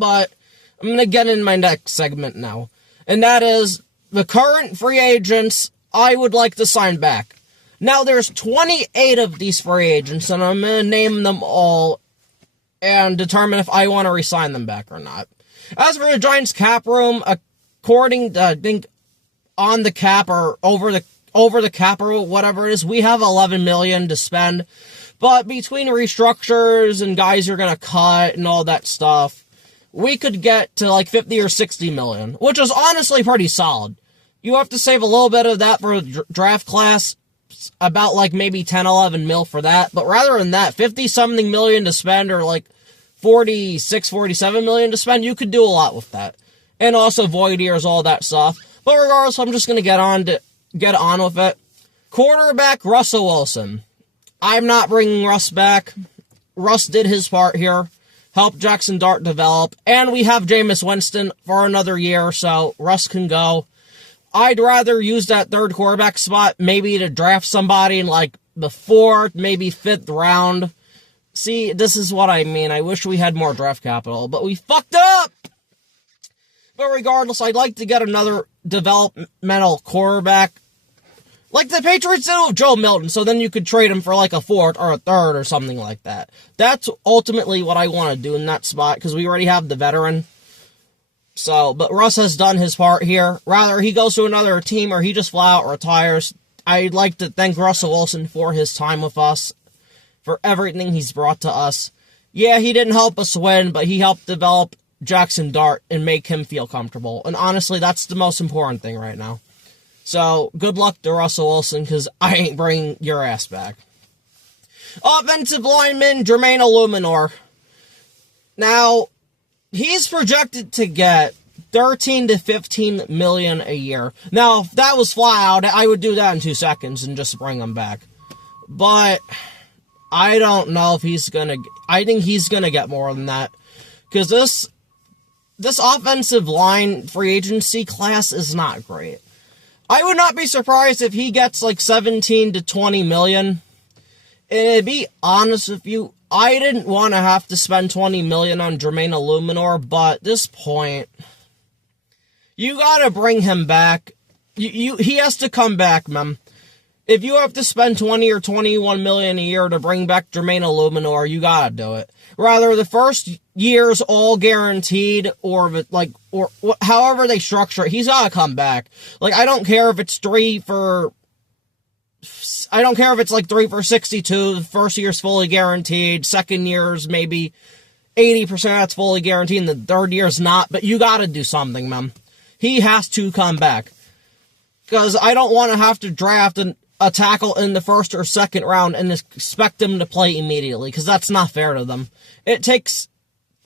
but I'm going to get in my next segment now. And that is the current free agents I would like to sign back. Now, there's 28 of these free agents, and I'm going to name them all and determine if I want to re-sign them back or not. As for the Giants cap room, according to, I think, on the cap or over the cap or whatever it is, we have $11 million to spend. But between restructures and guys you're going to cut and all that stuff, we could get to like 50 or 60 million, which is honestly pretty solid. You have to save a little bit of that for a draft class, about like maybe 10, 11 mil for that. But rather than that, 50-something million to spend or like 46, 47 million to spend, you could do a lot with that. And also void years, all that stuff. But regardless, I'm just going to get on with it. Quarterback, Russell Wilson. I'm not bringing Russ back. Russ did his part here. Helped Jackson Dart develop. And we have Jameis Winston for another year or so. Russ can go. I'd rather use that third quarterback spot maybe to draft somebody in like the 4th, maybe 5th round. See, this is what I mean. I wish we had more draft capital, but we fucked up! But regardless, I'd like to get another developmental quarterback. Like the Patriots did with Joe Milton, so then you could trade him for like a 4th or a 3rd or something like that. That's ultimately what I want to do in that spot, because we already have the veteran. So, but Russ has done his part here. Rather, he goes to another team or he just flat out retires. I'd like to thank Russell Wilson for his time with us, for everything he's brought to us. Yeah, he didn't help us win, but he helped develop Jackson Dart and make him feel comfortable. And honestly, that's the most important thing right now. So, good luck to Russell Wilson, because I ain't bringing your ass back. Offensive lineman, Jermaine Illuminor. Now, he's projected to get 13 to 15 million a year. Now, if that was fly out, I would do that in 2 seconds and just bring him back. But I don't know if he's gonna. I think he's gonna get more than that, because this offensive line free agency class is not great. I would not be surprised if he gets like 17 to 20 million. And to be honest with you, I didn't want to have to spend 20 million on Jermaine Illuminor, but at this point, you gotta bring him back. He has to come back, man. If you have to spend 20 or 21 million a year to bring back Jermaine Illuminor, you gotta do it. Rather, the first year's all guaranteed, or however they structure it, he's gotta come back. Like, I don't care if it's 3 for 62, the first year's fully guaranteed, second year's maybe 80% that's fully guaranteed, and the third year's not, but you gotta do something, man. He has to come back. Because I don't want to have to draft a tackle in the 1st or 2nd round and expect them to play immediately, because that's not fair to them. It takes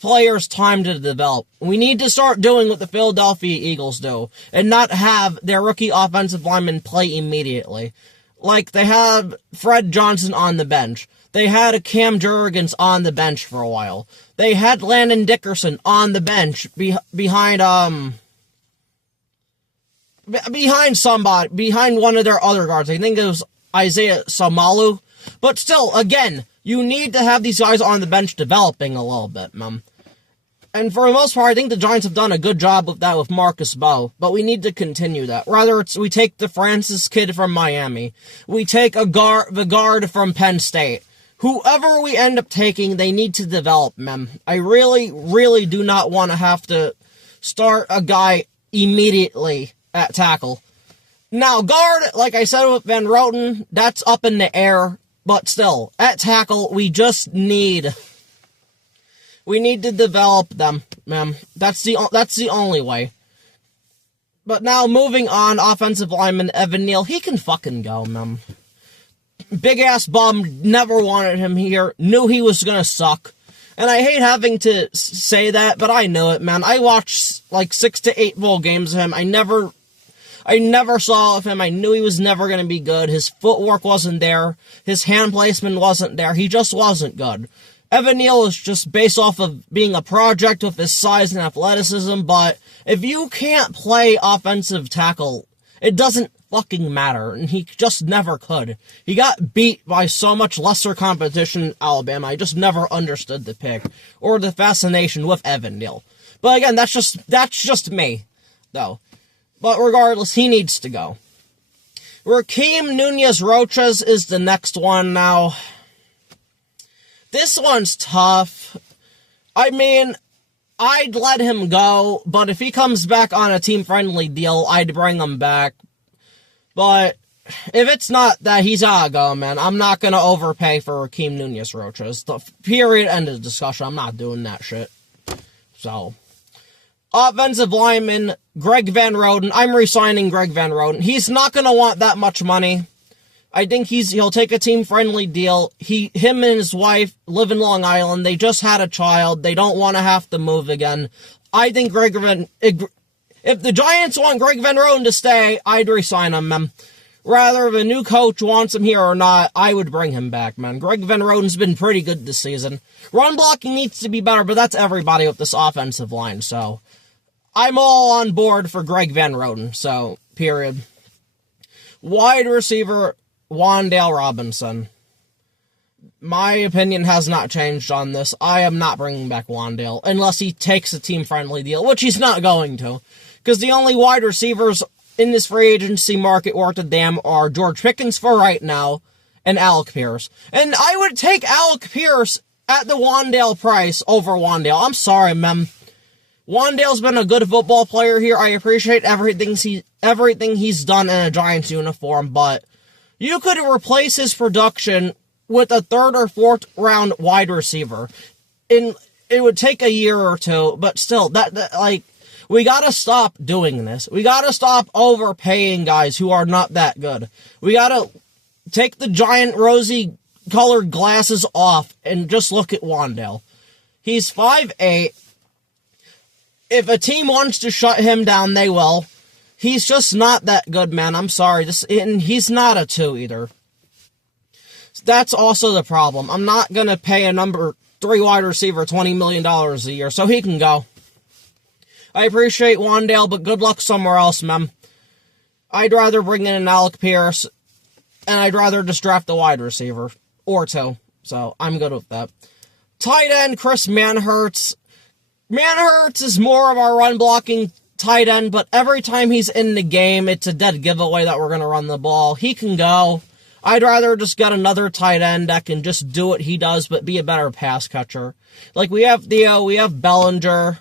players time to develop. We need to start doing what the Philadelphia Eagles do, and not have their rookie offensive linemen play immediately. Like, they have Fred Johnson on the bench. They had a Cam Jurgens on the bench for a while. They had Landon Dickerson on the bench behind one of their other guards. I think it was Isaiah Samalu. But still, again, you need to have these guys on the bench developing a little bit, man. And for the most part, I think the Giants have done a good job with that with Marcus Bowe, but we need to continue that. Rather, we take the Francis kid from Miami. We take the guard from Penn State. Whoever we end up taking, they need to develop, man. I really, really do not want to have to start a guy immediately at tackle. Now, guard, like I said with Van Roten, that's up in the air, but still, at tackle, we need to develop them, man. That's the only way. But now, moving on, offensive lineman Evan Neal, he can fucking go, man. Big-ass bum, never wanted him here, knew he was gonna suck. And I hate having to say that, but I know it, man. I watched like 6 to 8 full games of him. I never saw of him. I knew he was never going to be good. His footwork wasn't there. His hand placement wasn't there. He just wasn't good. Evan Neal is just based off of being a project with his size and athleticism, but if you can't play offensive tackle, it doesn't fucking matter, and he just never could. He got beat by so much lesser competition in Alabama. I just never understood the pick, or the fascination with Evan Neal. But again, that's just me, though. But regardless, he needs to go. Raheem Nunez-Roches is the next one now. This one's tough. I mean, I'd let him go, but if he comes back on a team-friendly deal, I'd bring him back. But if it's not that, he's gotta go, man. I'm not gonna overpay for Raheem Nunez-Roches. The period, end of discussion. I'm not doing that shit. So, offensive lineman, Greg Van Roden. I'm re-signing Greg Van Roden. He's not gonna want that much money. I think he'll take a team-friendly deal. Him and his wife live in Long Island. They just had a child. They don't want to have to move again. I think if the Giants want Greg Van Roden to stay, I'd re-sign him, man. Rather, if a new coach wants him here or not, I would bring him back, man. Greg Van Roden's been pretty good this season. Run blocking needs to be better, but that's everybody with this offensive line, so I'm all on board for Greg Van Roden, so, period. Wide receiver, Wan'Dale Robinson. My opinion has not changed on this. I am not bringing back Wan'Dale unless he takes a team-friendly deal, which he's not going to. Because the only wide receivers in this free agency market worth a damn are George Pickens for right now and Alec Pierce. And I would take Alec Pierce at the Wan'Dale price over Wan'Dale. I'm sorry, man. Wan'Dale's been a good football player here. I appreciate everything he's done in a Giants uniform, but you could replace his production with a third or fourth round wide receiver. It would take a year or two, but still, we gotta stop doing this. We gotta stop overpaying guys who are not that good. We gotta take the giant rosy colored glasses off and just look at Wan'Dale. He's 5'8". If a team wants to shut him down, they will. He's just not that good, man. I'm sorry. And he's not a 2 either. That's also the problem. I'm not going to pay a number 3 wide receiver $20 million a year, so he can go. I appreciate Wan'Dale, but good luck somewhere else, man. I'd rather bring in an Alec Pierce, and I'd rather just draft a wide receiver. Or 2. So, I'm good with that. Tight end, Chris Manhertz. Manhertz is more of our run-blocking tight end, but every time he's in the game, it's a dead giveaway that we're going to run the ball. He can go. I'd rather just get another tight end that can just do what he does, but be a better pass catcher. Like, we have Theo, we have Bellinger,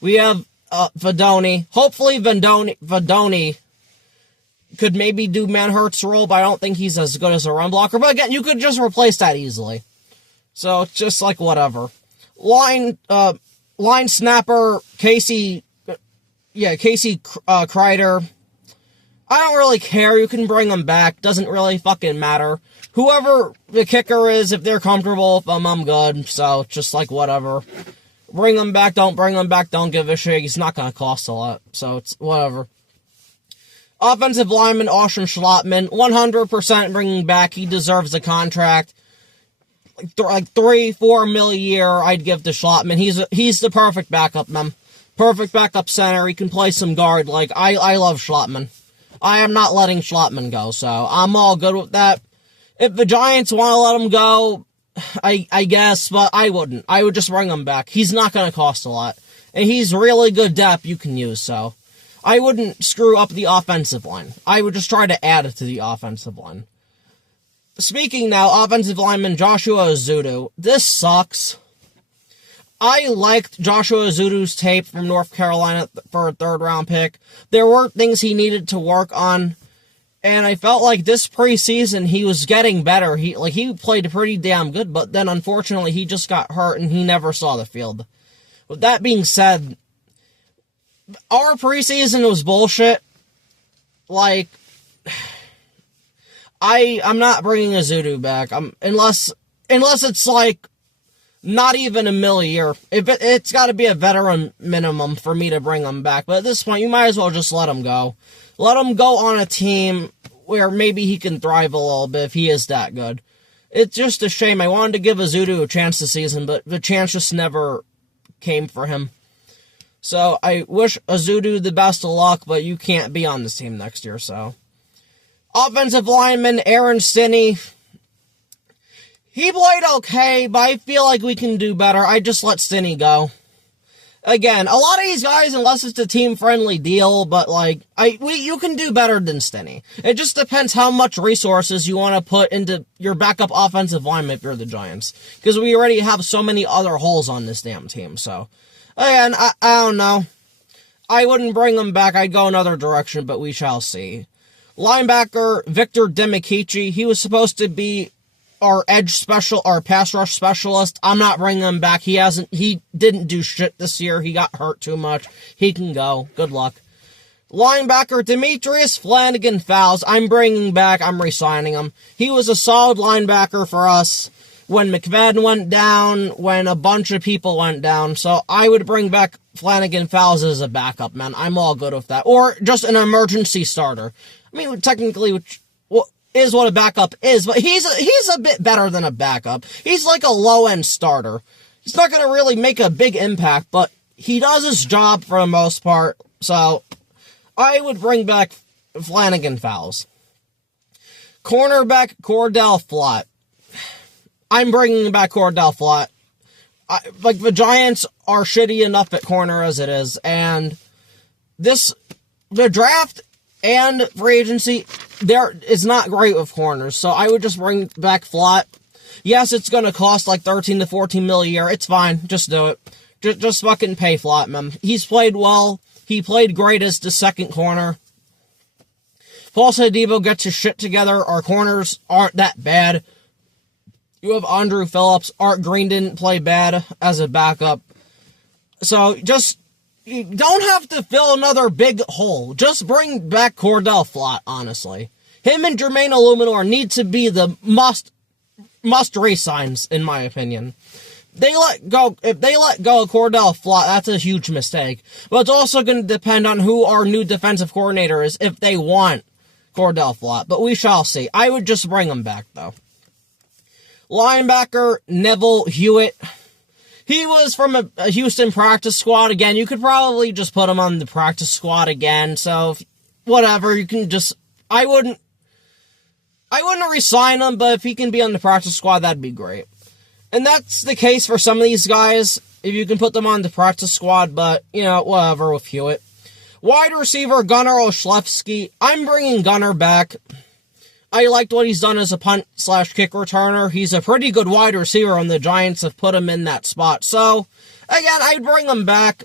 we have Vadoni. Hopefully Vadoni could maybe do Manhertz's role, but I don't think he's as good as a run blocker. But again, you could just replace that easily. So, it's just like, whatever. Line snapper, Casey Kreider. I don't really care. You can bring them back. Doesn't really fucking matter. Whoever the kicker is, if they're comfortable with them, I'm good. So, just like, whatever. Bring them back, don't bring them back, don't give a shit. He's not going to cost a lot. So, it's whatever. Offensive lineman, Austin Schlottman. 100% bringing back. He deserves a contract. Like $3-4 million a year, I'd give to Schlottman. He's the perfect backup, man. Perfect backup center. He can play some guard. Like, I love Schlottman. I am not letting Schlottman go, so I'm all good with that. If the Giants want to let him go, I guess, but I wouldn't. I would just bring him back. He's not going to cost a lot. And he's really good depth you can use, so I wouldn't screw up the offensive line. I would just try to add it to the offensive line. Speaking now, offensive lineman Joshua Ezeudu. This sucks. I liked Joshua Ezeudu's tape from North Carolina for a third-round pick. There were things he needed to work on, and I felt like this preseason he was getting better. He played pretty damn good, but then unfortunately he just got hurt and he never saw the field. With that being said, our preseason was bullshit. Like, I'm not bringing Ezeudu back. Unless it's like not even $1 million a year. It's got to be a veteran minimum for me to bring him back. But at this point, you might as well just let him go. Let him go on a team where maybe he can thrive a little bit if he is that good. It's just a shame. I wanted to give Ezeudu a chance this season, but the chance just never came for him. So I wish Ezeudu the best of luck, but you can't be on this team next year, so. Offensive lineman Aaron Stinney. He played okay, but I feel like we can do better. I just let Stinney go. Again, a lot of these guys, unless it's a team-friendly deal, but, like, you can do better than Stinney. It just depends how much resources you want to put into your backup offensive lineman if you're the Giants. Because we already have so many other holes on this damn team, so. Again, I don't know. I wouldn't bring him back. I'd go another direction, but we shall see. Linebacker, Victor Demichici. He was supposed to be our our pass rush specialist. I'm not bringing him back. He didn't do shit this year. He got hurt too much. He can go. Good luck. Linebacker, Demetrius Flanagan-Fowles. I'm bringing back. I'm re-signing him. He was a solid linebacker for us when McFadden went down, when a bunch of people went down. So I would bring back Flanagan-Fowles as a backup, man. I'm all good with that. Or just an emergency starter. I mean, technically, which is what a backup is, but he's a bit better than a backup. He's like a low-end starter. He's not going to really make a big impact, but he does his job for the most part. So I would bring back Flanagan-Fowles. Cornerback, Cordell Flott. I'm bringing back Cordell Flott. The Giants are shitty enough at corner as it is, and the draft and free agency, it's not great with corners, so I would just bring back Flott. Yes, it's going to cost like 13 to 14 mil a year. It's fine. Just do it. Just fucking pay Flott, man. He's played well. He played great as the second corner. Paul Debo gets his shit together. Our corners aren't that bad. You have Andrew Phillips. Art Green didn't play bad as a backup. So you don't have to fill another big hole. Just bring back Cordell Flott, honestly. Him and Jermaine Illuminor need to be the must re-signs, in my opinion. If they let go of Cordell Flott, that's a huge mistake. But it's also going to depend on who our new defensive coordinator is, if they want Cordell Flott. But we shall see. I would just bring him back, though. Linebacker, Neville Hewitt. He was from a Houston practice squad. Again, you could probably just put him on the practice squad again. So, whatever, you can just... I wouldn't re-sign him, but if he can be on the practice squad, that'd be great. And that's the case for some of these guys, if you can put them on the practice squad, but, whatever with Hewitt. Wide receiver, Gunnar Olszewski. I'm bringing Gunnar back. I liked what he's done as a punt/kick returner. He's a pretty good wide receiver, and the Giants have put him in that spot. So, again, I'd bring him back.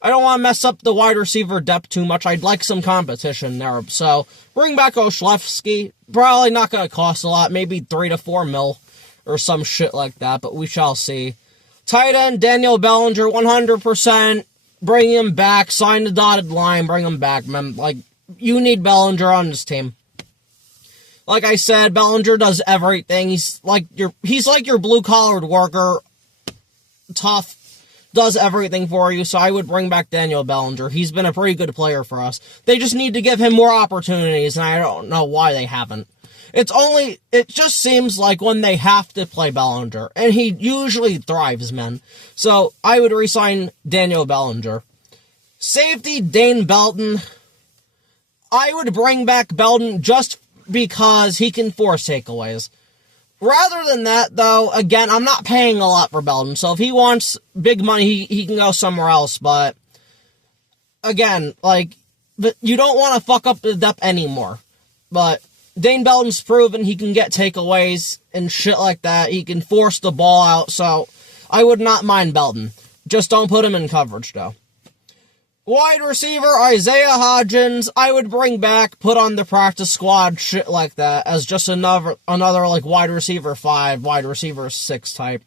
I don't want to mess up the wide receiver depth too much. I'd like some competition there. So, bring back Olszewski. Probably not going to cost a lot. Maybe 3 to 4 mil or some shit like that, but we shall see. Tight end, Daniel Bellinger, 100%. Bring him back. Sign the dotted line. Bring him back, man. Like, you need Bellinger on this team. Like I said, Bellinger does everything. He's like your blue-collared worker. Tough. Does everything for you. So I would bring back Daniel Bellinger. He's been a pretty good player for us. They just need to give him more opportunities, and I don't know why they haven't. It just seems like when they have to play Bellinger, and he usually thrives, man. So I would re-sign Daniel Bellinger. Safety, Dane Belton. I would bring back Belton just because he can force takeaways. Rather than that, though, again, I'm not paying a lot for Belton, so if he wants big money, he can go somewhere else, but, again, you don't want to fuck up the depth anymore. But Dane Belton's proven he can get takeaways and shit like that. He can force the ball out, so I would not mind Belton. Just don't put him in coverage, though. Wide receiver, Isaiah Hodgins, I would bring back, put on the practice squad, shit like that, as just another wide receiver 5, wide receiver 6 type.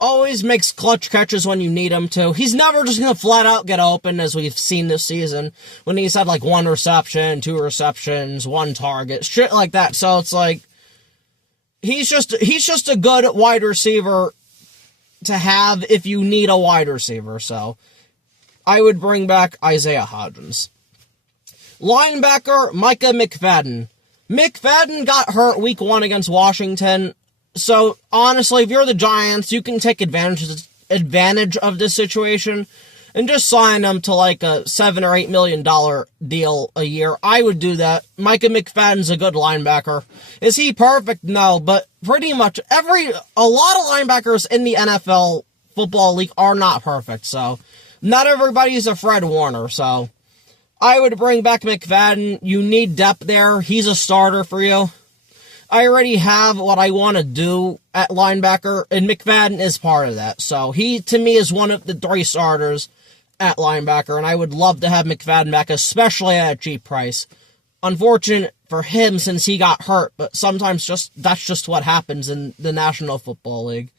Always makes clutch catches when you need him to. He's never just gonna flat out get open, as we've seen this season, when he's had 1 reception, 2 receptions, 1 target, shit like that. So it's he's just a good wide receiver to have if you need a wide receiver, so I would bring back Isaiah Hodgins. Linebacker, Micah McFadden. McFadden got hurt week 1 against Washington. So, honestly, if you're the Giants, you can take advantage of this situation and just sign him to a $7 or $8 million deal a year. I would do that. Micah McFadden's a good linebacker. Is he perfect? No, but pretty much a lot of linebackers in the NFL football league are not perfect, so not everybody's a Fred Warner, so I would bring back McFadden. You need depth there. He's a starter for you. I already have what I want to do at linebacker, and McFadden is part of that. So he, to me, is one of the 3 starters at linebacker, and I would love to have McFadden back, especially at a cheap price. Unfortunate for him since he got hurt, but sometimes that's just what happens in the National Football League.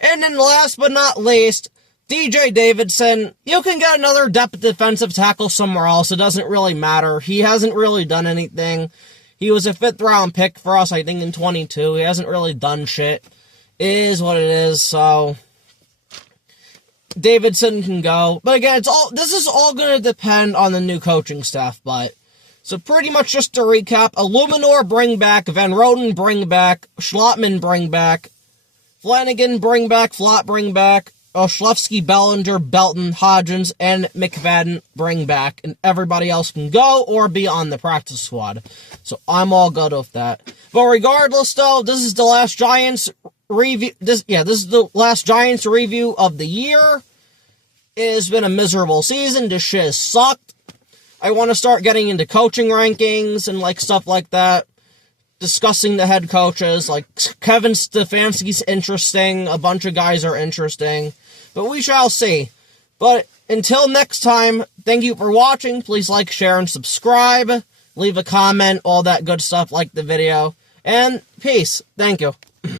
And then last but not least, DJ Davidson. You can get another depth defensive tackle somewhere else. It doesn't really matter. He hasn't really done anything. He was a 5th round pick for us, I think, in 22. He hasn't really done shit. It is what it is, so Davidson can go. But again, this is all going to depend on the new coaching staff, but so pretty much just to recap, Illuminor bring back, Van Roten bring back, Schlottman bring back, Flanagan bring back, Flott bring back, Olszewski, Bellinger, Belton, Hodgins, and McFadden bring back, and everybody else can go or be on the practice squad. So I'm all good with that. But regardless, though, this is the last Giants review. This is the last Giants review of the year. It has been a miserable season. This shit has sucked. I want to start getting into coaching rankings and stuff like that. Discussing the head coaches. Kevin Stefanski's interesting. A bunch of guys are interesting. But we shall see. But until next time, thank you for watching. Please like, share, and subscribe. Leave a comment, all that good stuff. Like the video. And peace. Thank you.